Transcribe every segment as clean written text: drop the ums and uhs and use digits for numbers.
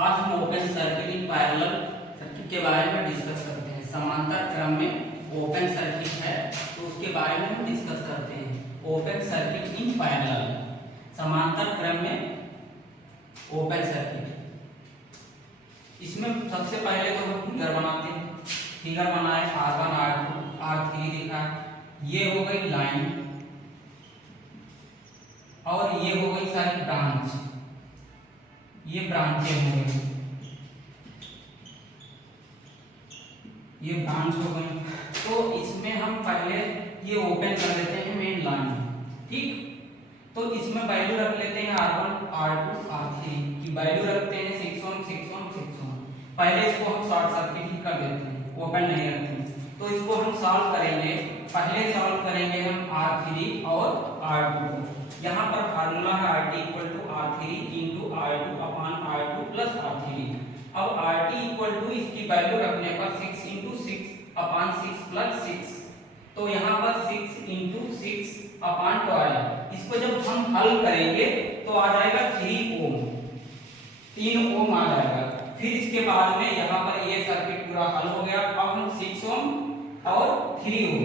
आज हम open circuit in parallel circuit के बारे में डिस्कस करते हैं। समांतर क्रम में ओपन सर्किट है तो उसके बारे में हम डिस्कस करते हैं। ओपन सर्किट इन पैरेलल, समांतर क्रम में ओपन सर्किट। इसमें सबसे पहले तो हम फिगर बनाते हैं। फिगर बनाए R1 R2 R3 दिखा, ये हो गई लाइन और ये हो गई सारी ब्रांच, ये ब्रांचें हो गई, ये ब्रांच हो गई। तो इसमें हम पहले ये ओपन कर लेते हैं मेन लाइन, ठीक। तो इसमें वैल्यू रख लेते हैं R1 R2 R3 की वैल्यू रखते हैं 6 ओम 6 ओम 6 ओम। पहले इसको हम शॉर्ट सर्किट ही कर देते हैं, ओपन नहीं रखते हैं। तो इसको हम सॉल्व करेंगे। पहले सॉल्व करेंगे हम R3 और R2। यहाँ पर फार्मूला है RT equal to R3 into R2 upon R2 plus R3। अब RT इक्वल टू इसकी वैल्यू रखने पर 6 इंटू 6 अपान 6 प्लस 6, तो यहाँ पर 6 इंटू 6 अपान 12। इसको जब हम हल करेंगे तो आ जाएगा 3 ओम, 3 ओम आ जाएगा। फिर इसके बाद में यहाँ पर ये सर्किट पूरा हल हो गया। अब हम 6 ओम और 3 ओम,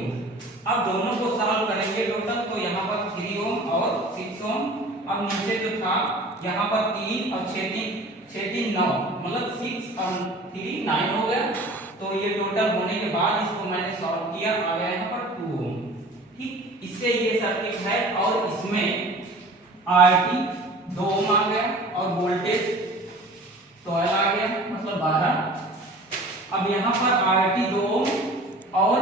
अब दोनों को सॉल्व करेंगे टोटल, तो यहाँ पर 3 ओम और 6 ओम। अब नीचे जो था यहाँ पर 3 और 6 9, मतलब 6 और 3 9 हो गया। तो ये टोटल होने के बाद इसको मैंने सॉल्व किया, आ गया यहाँ पर 2 ओम, ठीक। इससे ये सर्किट है और इसमें RT 2 ओम आ गया और वोल्टेज 12 आ गया, मतलब 12। अब यहाँ पर RT 2 ओम और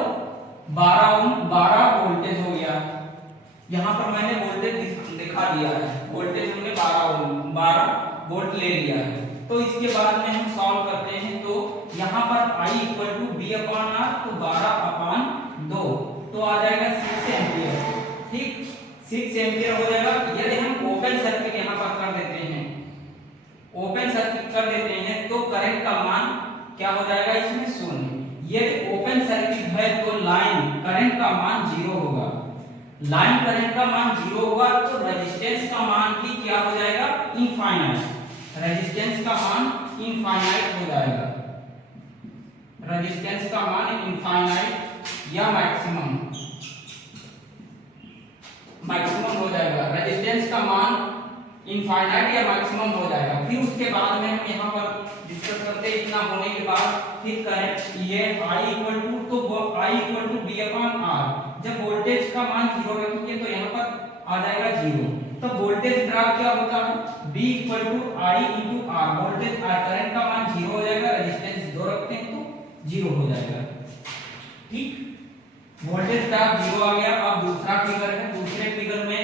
12 ओम, 12 वोल्टेज हो गया। यहाँ पर मैंने वोल्टेज दिखा दिया है, वोल्टेज हमने 12 वोल्ट ले लिया है। तो इसके बाद में हम सॉल्व करते हैं। तो यहाँ पर I equal to B upon R, तो 12 अपान 2, तो आ जाएगा 6 एम्पियर, ठीक। 6 एम्पियर हो जाएगा। यदि हम ओपन सर्किट यहाँ पर कर देते हैं, ओपन सर्किट कर देते हैं तो करंट का मान क्या हो जाएगा इसमें 0। ये ओपन सर्किट है तो लाइन करंट का मान 0 होगा। लाइन करंट का मान 0 होगा तो रेजिस्टेंस का मान भी क्या हो जाएगा, इनफाइनाइट। रेजिस्टेंस का मान इनफाइनाइट हो जाएगा। रेजिस्टेंस का मान इनफाइनाइट या मैक्सिमम हो जाएगा। रेजिस्टेंस का मान इनफाइनाइट या मैक्सिमम हो जाएगा। फिर उसके बाद में हम यहाँ पर डिस्कस करते हैं। इतना होने के बाद फिर करंट ये I इक्वल टू, तो I equal to B upon R. जब वोल्टेज का मान 0 रखेंगे तो यहाँ पर आ जाएगा 0। तो वोल्टेज ड्रॉप क्या होता है, B equal to I into R. Voltage current का मान 0 हो जाएगा, रेजिस्टेंस 2 रखते हैं तो 0 हो जाएगा, ठीक। वोल्टेज ड्रॉप 0 आ गया। अब दूसरा फिगर है, दूसरे फिगर में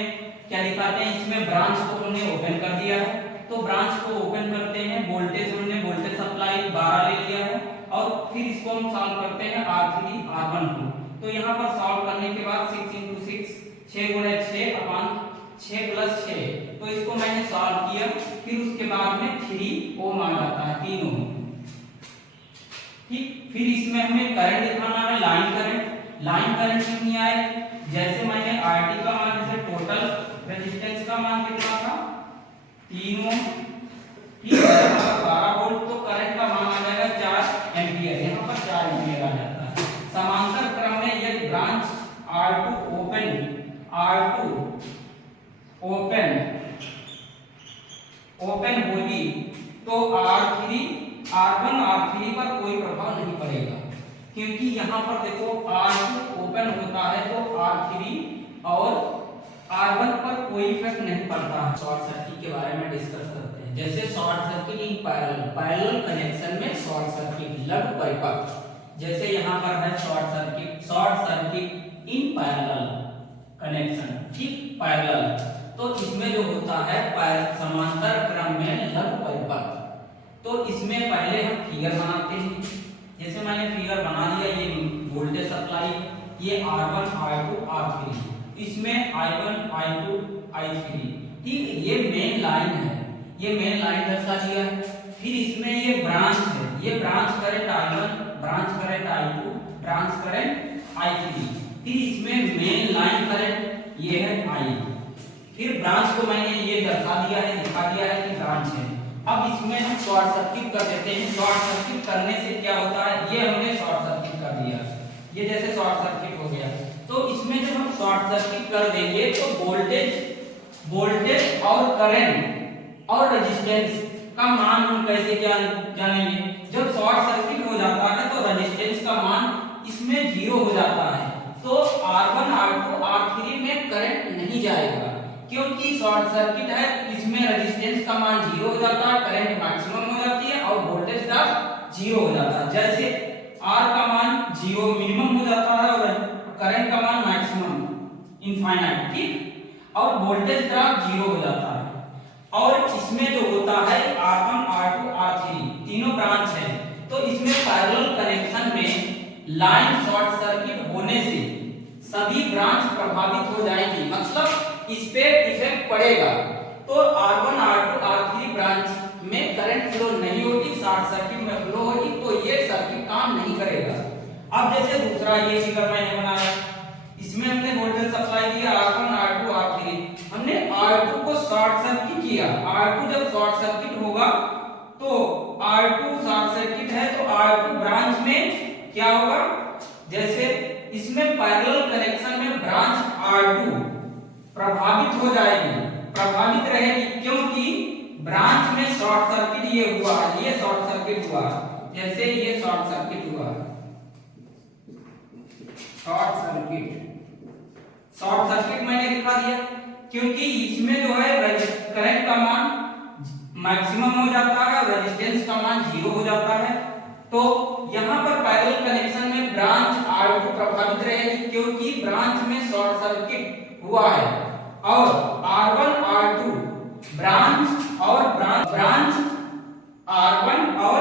क्या दिखाते हैं, इसमें ब्रांच को हमने ओपन कर दिया है। तो ब्रांच को ओपन करते हैं, वोल्टेज हमने वोल्टेज सप्लाई 12 ले लिया है और फिर इसको हम सॉल्व करते हैं R3 R1 को। तो यहाँ पर सॉल्व करने के बाद 6 इंटू 6, 6 गुणे 6 अपान 6 प्लस 6, तो इसको मैंने सॉल्व किया। फिर उसके बाद में 3 ओम आ जाता है, 3 ओम, ठीक। फिर इसमें हमें करंट दिखाना है, लाइन करंट। लाइन करंट कितनी आए, जैसे मैंने RT का मान, जैसे टोटल रेजिस्टेंस का मान कितना था 3 ओम, ठीक है। 12 वोल्ट, तो करंट का मान आ जाएगा 4 एम्पियर। यहाँ पर 4 एम्पियर आ जाता है। समांतर क्रम में यदि ब्रांच R2 ओपन होगी तो R1 R3 पर कोई प्रभाव नहीं पड़ेगा, क्योंकि यहाँ पर देखो R2 ओपन होता है तो R3 और R1 पर कोई इफेक्ट नहीं पड़ता है। शॉर्ट सर्किट के बारे में डिस्कस करते हैं। जैसे short circuit in parallel connection में शॉर्ट सर्किट लघु परिपथ, जैसे यहाँ पर है short circuit in parallel connection, ठीक, पैरेलल। तो इसमें जो होता है समांतर क्रम में लघु परिपथ, तो इसमें पहले हम फिगर बनाते हैं। जैसे मैंने फिगर बना दिया, ये वोल्टेज सप्लाई, ये R1 R2 R3, इसमें I1 I2 I3, ठीक। ये मेन लाइन है, ये मेन लाइन दर्शा दिया है। फिर इसमें ये ब्रांच है, ये branch current I1, branch current I2, branch current I3। फिर इसमें मेन लाइन करंट ये है I। फिर ब्रांच को मैंने ये दर्शा दिया है, दिखा दिया है कि ब्रांच है। अब इसमें हम शॉर्ट सर्किट कर देते हैं। शॉर्ट सर्किट करने से क्या होता है, ये हमने शॉर्ट सर्किट कर दिया, ये जैसे शॉर्ट सर्किट हो गया। तो इसमें जब हम शॉर्ट सर्किट कर देंगे तो वोल्टेज और करंट और रेजिस्टेंस का मान हम कैसे जानेंगे। जब शॉर्ट सर्किट हो जाता है तो रेजिस्टेंस का मान इसमें 0 हो जाता है, तो R1 R2 R3 में करंट नहीं जाएगा, क्योंकि शॉर्ट सर्किट है। इसमें रेजिस्टेंस का मान 0 हो जाता है, करंट मैक्सिमम हो जाती है और वोल्टेज ड्रॉप 0 हो जाता है। जैसे R का मान 0 मिनिमम हो जाता है और करंट का मान मैक्सिमम इनफाइनाइट, ठीक, और वोल्टेज ड्रॉप 0 हो जाता है। और इसमें जो होता है R1 R2 R3 तीनों ब्रांच है, तो इसमें पैरेलल कनेक्शन में लाइन शॉर्ट सर्किट होने से सभी ब्रांच प्रभावित हो जाएंगी, मतलब इस पे इफेक्ट पड़ेगा। तो R1 R2 R3 ब्रांच में करंट फ्लो नहीं होगी, शॉर्ट सर्किट में फ्लो होगी, तो ये सर्किट काम नहीं करेगा। अब जैसे दूसरा ये फिगर मैंने बनाया, इसमें हमने वोल्टेज सप्लाई दिया R1 R2 R3, हमने R2 को शॉर्ट सर्किट किया। R2 जब शॉर्ट सर्किट होगा तो R2 शॉर्ट सर्किट है तो R2 ब्रांच में क्या होगा, जैसे इसमें पैरेलल कनेक्शन में ब्रांच R2 प्रभावित हो जाएगी, प्रभावित रहेगी, क्योंकि ब्रांच में शॉर्ट सर्किट ये हुआ, ये शॉर्ट सर्किट हुआ, जैसे ये शॉर्ट सर्किट हुआ, शॉर्ट सर्किट मैंने दिखा दिया, क्योंकि इसमें जो है करंट का मान मैक्सिमम हो जाता है और रेजिस्टेंस का मान 0 हो जाता है। तो यहाँ पर पैरेलल कनेक्शन में ब्रांच R2 प्रभावित रहेगी, क्योंकि ब्रांच में शॉर्ट सर्किट हुआ है, और R1 R2 ब्रांच R1 और